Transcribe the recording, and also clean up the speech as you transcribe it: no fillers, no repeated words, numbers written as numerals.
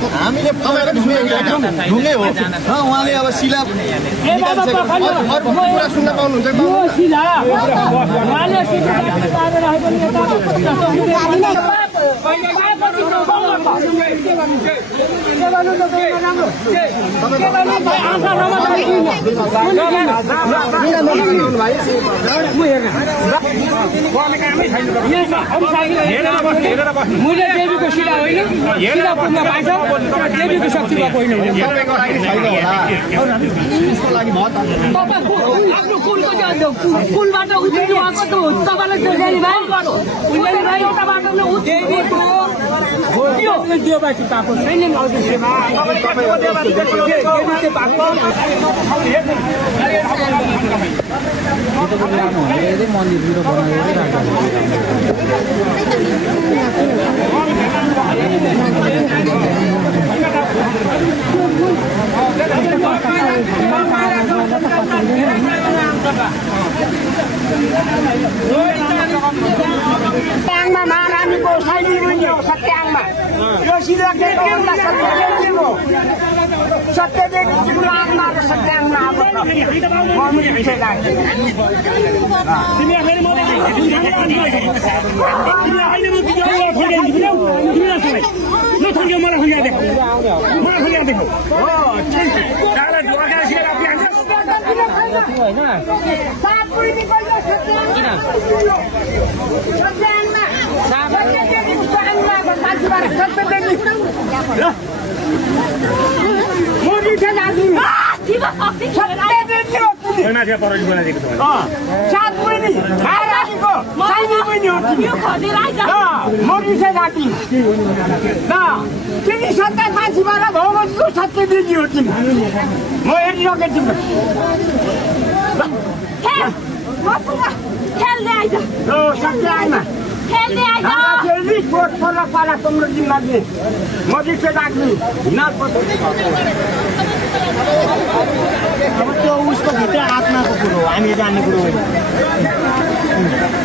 हामीले ढुङ्गे हो उहाँले अब शिला कुरा सुन्न पाउनुहुन्छ कुलबाट उठ्नु आएको त तपाईलाई जोडेली भाइ उनीले भाइ एउटा बाटोले उठेको त्यो बाटो पाएको छैन नौदेशमा सत्याङमा महारानीको शैली पनि हो सत्याङमा यो सिधकेको सत्यदेखि आत्मा र सत्याङमा उसको भित्र आत्माको कुरो हो हामी जान्ने कुरो होइन